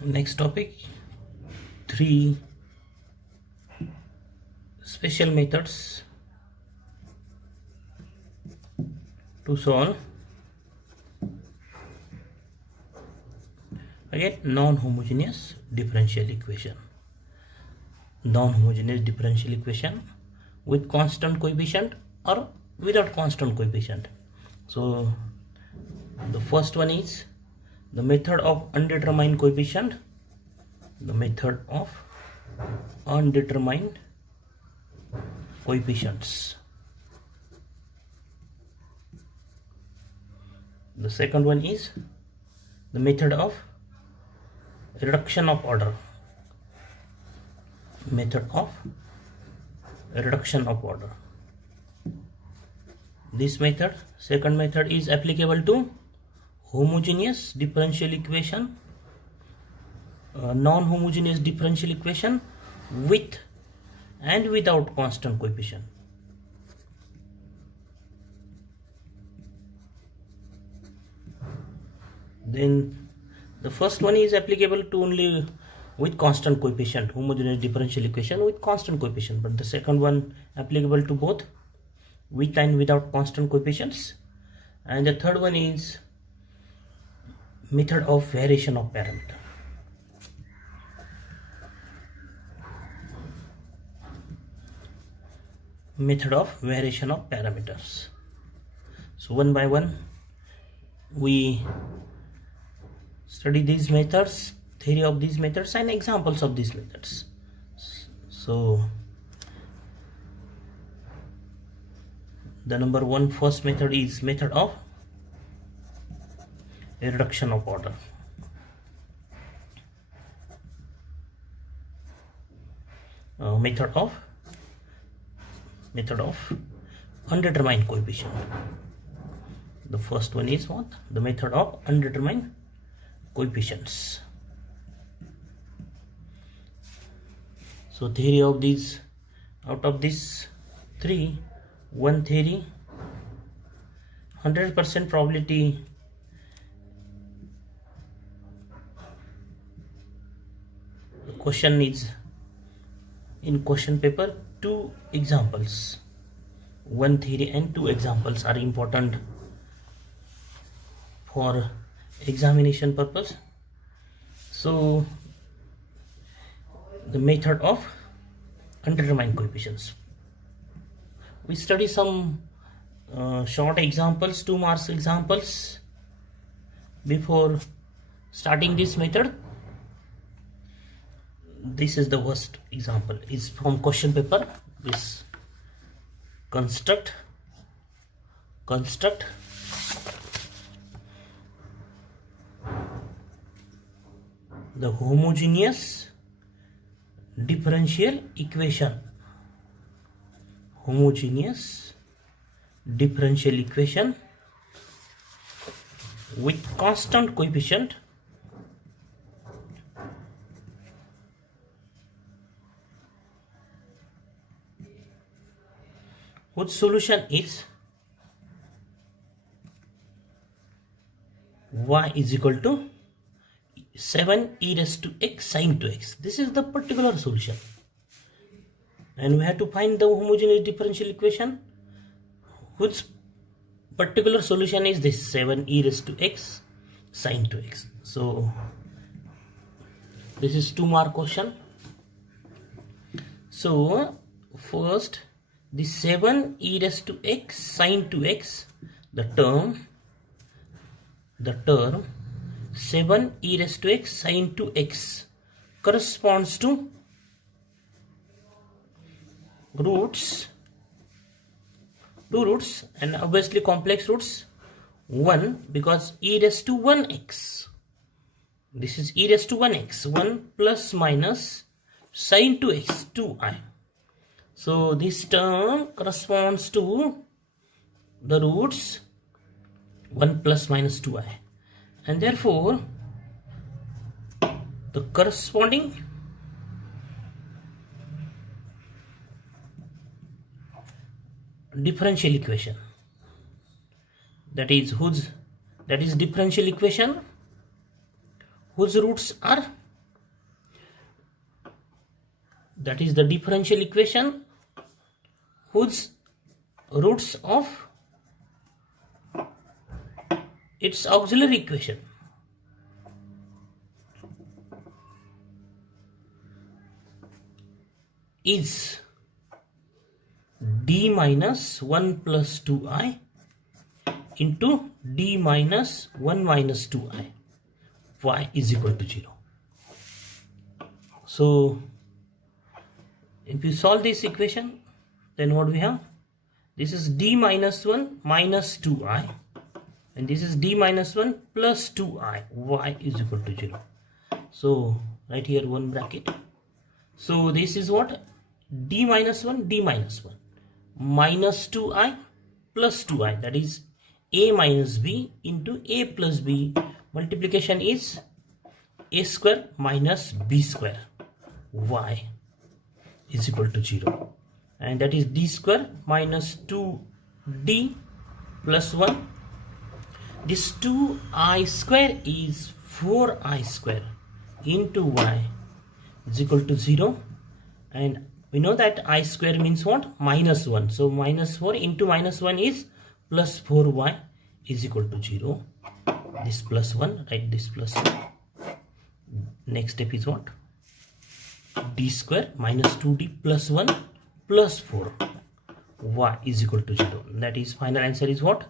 Next topic, 3 special methods to solve again non-homogeneous differential equation. Non-homogeneous differential equation with constant coefficient or without constant coefficient. So the first one is the method of undetermined coefficient. The method of undetermined coefficients. The second one is the method of reduction of order. Method of reduction of order. This method, second method, is applicable to homogeneous differential equation, non-homogeneous differential equation with and without constant coefficient. Then the first one is applicable to only with constant coefficient, homogeneous differential equation with constant coefficient, but the second one applicable to both with and without constant coefficients. And the third one is method of variation of parameter. Method of variation of parameters. So one by one we study these methods, theory of these methods and examples of these methods. So the number one first method is method of reduction of order. Method of undetermined coefficient. The first one is what? The method of undetermined coefficients. So theory of these, out of these three, one theory, 100% probability the question is in question paper, 2 examples. One theory and 2 examples are important for examination purpose. So the method of undetermined coefficients, we study some short examples, 2 marks examples before starting this method. This is the first example, is from question paper. This construct the homogeneous differential equation. Homogeneous differential equation with constant coefficient whose solution is y is equal to 7 e raised to x sin 2x. This is the particular solution, and we have to find the homogeneous differential equation whose particular solution is this 7 e raised to x sin 2x. So this is 2 mark question. So first, the 7 e raised to x sin 2x, the term 7 e raised to x sin 2x corresponds to roots, 2 roots, and obviously complex roots 1, because e raised to 1x. This is e raised to 1x, 1 plus minus sin 2x, 2i. So this term corresponds to the roots 1 plus minus 2i, and therefore the corresponding differential equation, that is differential equation whose roots are that is the differential equation whose roots of its auxiliary equation is d minus 1 plus 2i into d minus 1 minus 2i, y is equal to 0. So if you solve this equation, then what we have? This is d minus 1 minus 2i, and this is d minus 1 plus 2i, y is equal to 0. So right here one bracket. So this is what? D minus 1 minus 2i plus 2i, that is a minus b into a plus b. Multiplication is a square minus b square, y is equal to 0, and that is d square minus 2d plus 1. This 2i square is 4i square into y is equal to 0, and we know that I square means what? Minus 1. So minus 4 into minus 1 is plus 4y is equal to 0. This plus 1, write this plus 1. Next step is what? D square minus 2d plus 1 plus 4 y is equal to 0. That is final answer is what?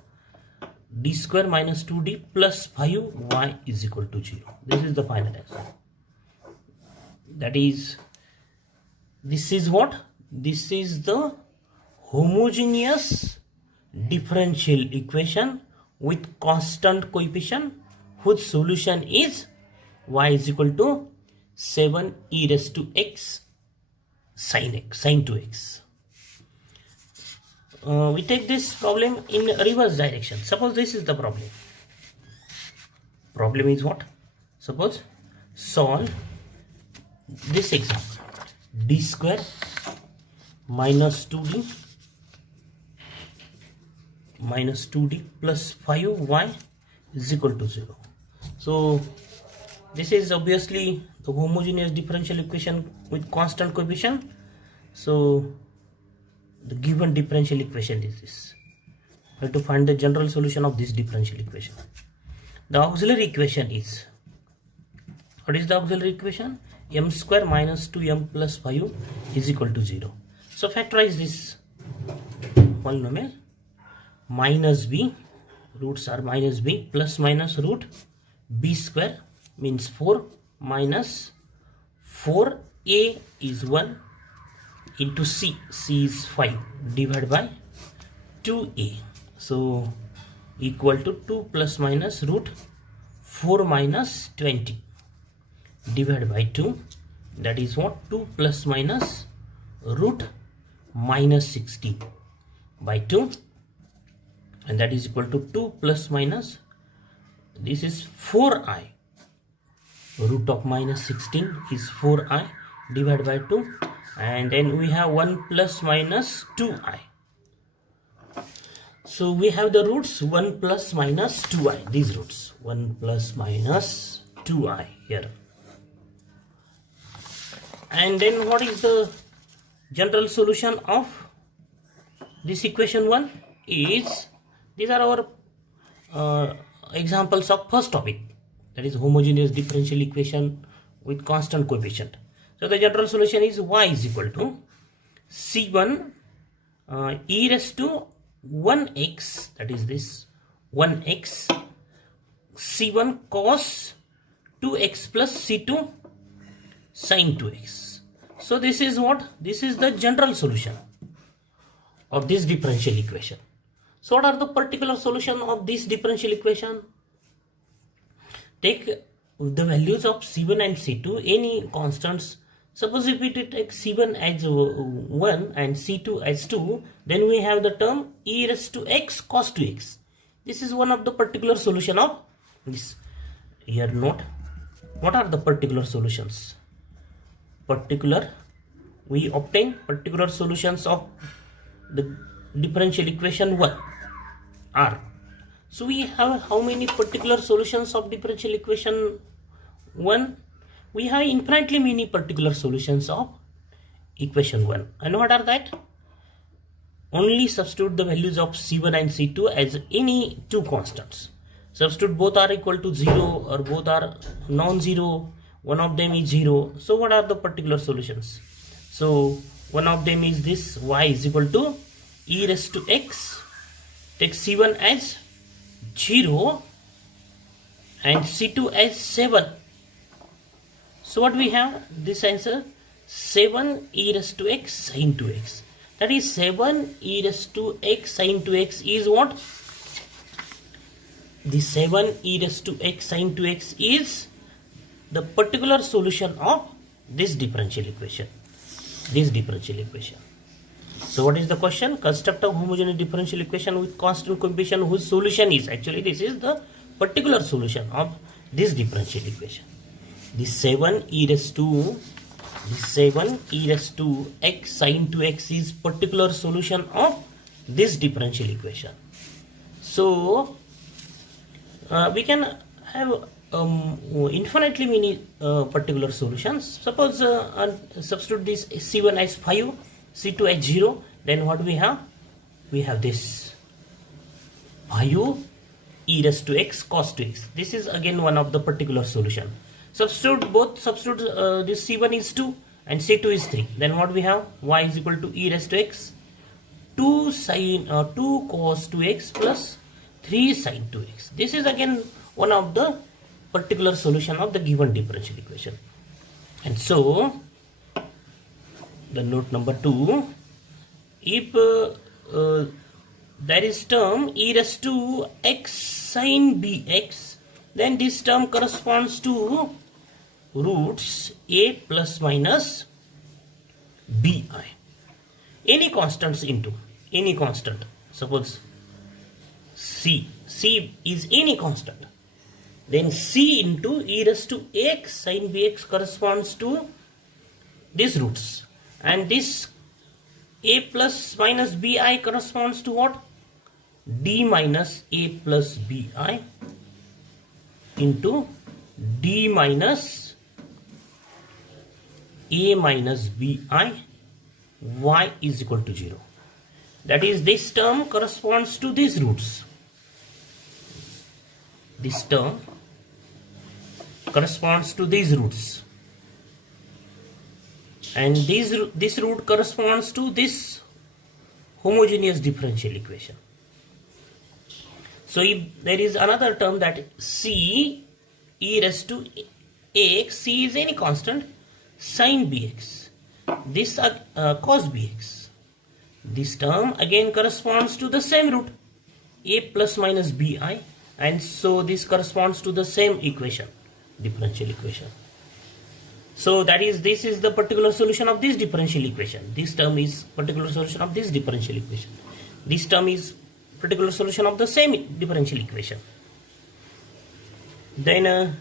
D square minus 2d plus 5y is equal to 0. This is the final answer. That is, this is what? This is the homogeneous differential equation with constant coefficient whose solution is y is equal to 7 e raised to x sin 2x. We take this problem in reverse direction. Suppose this is the problem. Problem is what? Suppose solve this example. D square minus 2d plus 5y is equal to 0. So this is obviously the homogeneous differential equation with constant coefficient. So the given differential equation is this. We have to find the general solution of this differential equation. The auxiliary equation is, what is the auxiliary equation? M square minus 2m plus 5 is equal to 0. So factorize this polynomial. Minus b, roots are minus b, plus minus root b square means 4 minus 4a is 1 into c is 5 divided by 2a. So equal to 2 plus minus root 4 minus 20 divided by 2, that is what? 2 plus minus root minus 16 by 2, and that is equal to 2 plus minus, this is 4i, root of minus 16 is 4i divided by 2, and then we have 1 plus minus 2i. So we have the roots 1 plus minus 2i, these roots 1 plus minus 2i here. And then what is the general solution of this equation 1 is, these are our examples of first topic, that is homogeneous differential equation with constant coefficient. So the general solution is y is equal to c1 e raised to 1x, that is this 1x, c1 cos 2x plus c2 sin 2x. So this is what? This is the general solution of this differential equation. So what are the particular solution of this differential equation? Take the values of c1 and c2, any constants. Suppose if we take c1 as 1 and c2 as 2, then we have the term e raised to x cos 2x. This is one of the particular solution of this. Here note, what are the particular solutions? We obtain particular solutions of the differential equation 1 are. So we have how many particular solutions of differential equation 1? We have infinitely many particular solutions of equation 1. And what are that? Only substitute the values of C1 and C2 as any two constants. Substitute both are equal to 0 or both are non-zero. One of them is 0. So what are the particular solutions? So one of them is this: y is equal to e raised to x. Take C1 as 0 and C2 as 7. So what we have? This answer: 7 e raised to x sin 2x. That is 7 e raised to x sin 2x is what? The 7 e raised to x sin 2x is the particular solution of this differential equation. So what is the question? Construct a homogeneous differential equation with constant coefficient whose solution is, actually this is the particular solution of this differential equation. The 7 e raised to x sin 2x is particular solution of this differential equation. So we can have infinitely many particular solutions. Suppose substitute this C1 as 5, C2 as 0, then what we have? We have this 5 e raised to x cos 2x. This is again one of the particular solution. Substitute this C1 is 2 and C2 is 3. Then what we have? Y is equal to e raised to x 2 cos 2x plus 3 sin 2x. This is again one of the particular solution of the given differential equation. And so the note number 2, if there is term e raised to x sin bx, then this term corresponds to roots a plus minus bi. Any constants into any constant. Suppose c is any constant. Then c into e raised to x sin bx corresponds to these roots. And this a plus minus bi corresponds to what? D minus a plus bi into d minus a minus bi, y is equal to 0. That is, this term corresponds to these roots. This term corresponds to these roots. And this root corresponds to this homogeneous differential equation. So if there is another term, that c e raised to ax, c is any constant, sin bx, this cos bx, this term again corresponds to the same root, a plus minus bi, and so this corresponds to the same equation, differential equation. So that is, this is the particular solution of this differential equation. This term is particular solution of this differential equation. This term is particular solution of the same differential equation. Then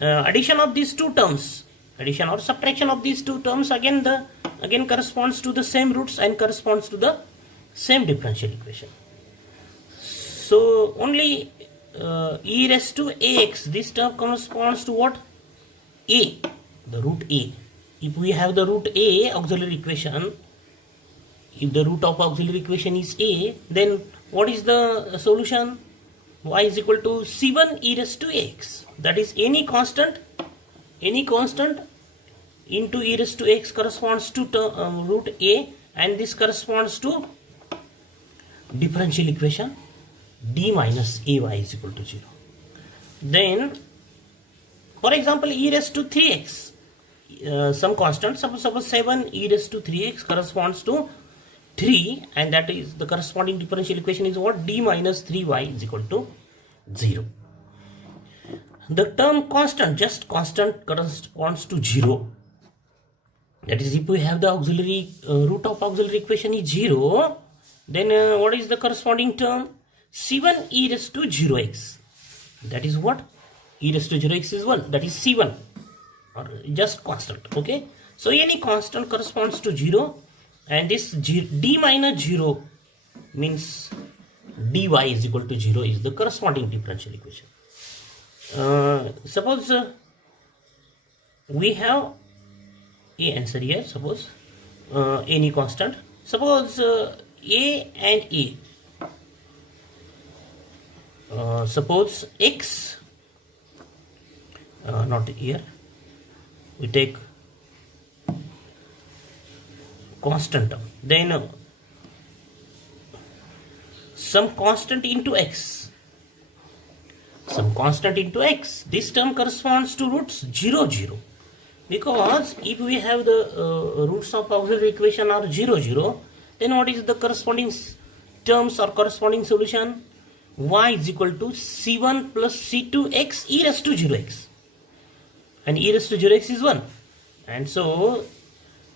addition of these two terms, addition or subtraction of these two terms, again corresponds to the same roots and corresponds to the same differential equation. So only e raised to ax, this term corresponds to what? A, the root a. If we have the root a auxiliary equation, if the root of auxiliary equation is a, then what is the solution? Y is equal to c1 e raised to ax. That is, any constant into e raised to x corresponds to root a, and this corresponds to differential equation d minus ay is equal to 0. Then, for example, e raised to 3x, some constant, suppose 7 e raised to 3x corresponds to 3, and that is the corresponding differential equation is what? D minus 3y is equal to 0. The term constant, just constant, corresponds to 0. That is, if we have the auxiliary root of auxiliary equation is 0, then what is the corresponding term? C1 e raised to 0x. That is what? E raised to 0x is 1. That is C1, or just constant. Okay. So any constant corresponds to 0, and this d minus 0 means dy is equal to 0 is the corresponding differential equation. Suppose we have a answer here. Suppose any constant. Suppose a and a. Suppose x, not here, we take constant term, then some constant into x, this term corresponds to roots 0, 0, because if we have the roots of auxiliary equation are 0, 0, then what is the corresponding terms or corresponding solution? Y is equal to c1 plus c2x e raised to 0x, and e raised to 0x is 1, and so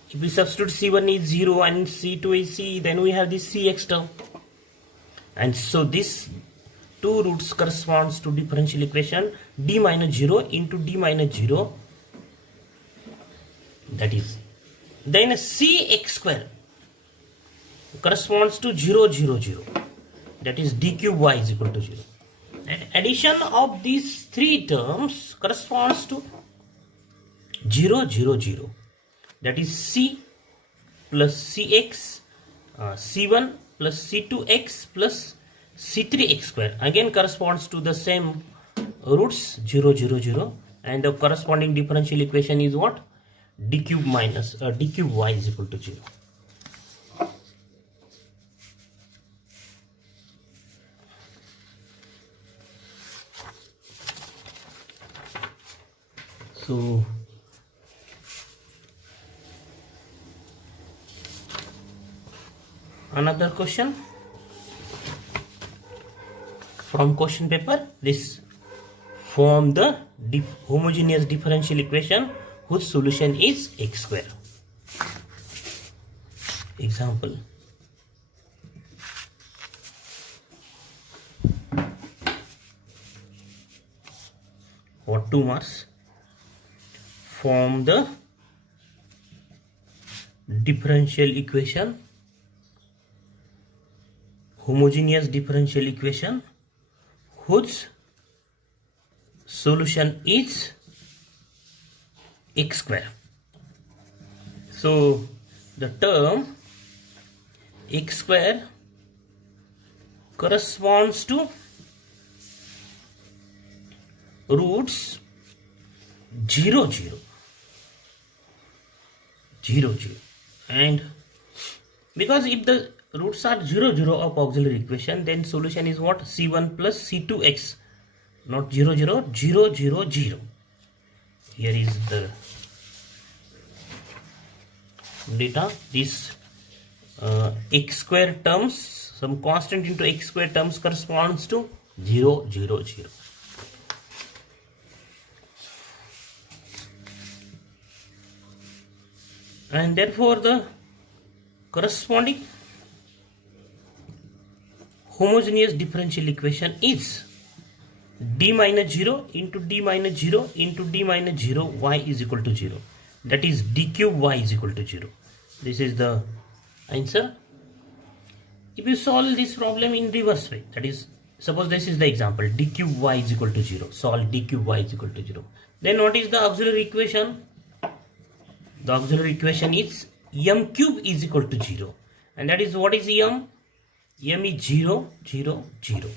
if we substitute c1 is 0 and c2 is c, then we have this cx term, and so this two roots corresponds to differential equation d minus 0 into d minus 0, that is, then cx square corresponds to 0, 0, 0, that is d cube y is equal to 0, and addition of these three terms corresponds to 0, 0, 0, that is c plus cx, c1 plus c2x plus c3x square, again corresponds to the same roots 0, 0, 0, and the corresponding differential equation is what? D cube minus d cube y is equal to 0. So another question from question paper, this form the homogeneous differential equation whose solution is x square. Example, for 2 marks, form the differential equation, homogeneous differential equation whose solution is x square. So the term x square corresponds to roots 0, 0, 0, 0, and because if the roots are 0, 0 of auxiliary equation, then solution is what? c1 plus c2x, not 0, 0, 0, 0, 0. Here is the data. This x square terms, some constant into x square terms corresponds to 0, 0, 0. And therefore the corresponding homogeneous differential equation is d minus 0 into d minus 0 into d minus 0 y is equal to 0, that is d cube y is equal to 0. This is the answer. If you solve this problem in reverse way, that is, suppose this is the example, d cube y is equal to 0, solve d cube y is equal to 0, then what is the auxiliary equation? The auxiliary equation is m cube is equal to 0, and that is, what is m? M is 0, 0, 0.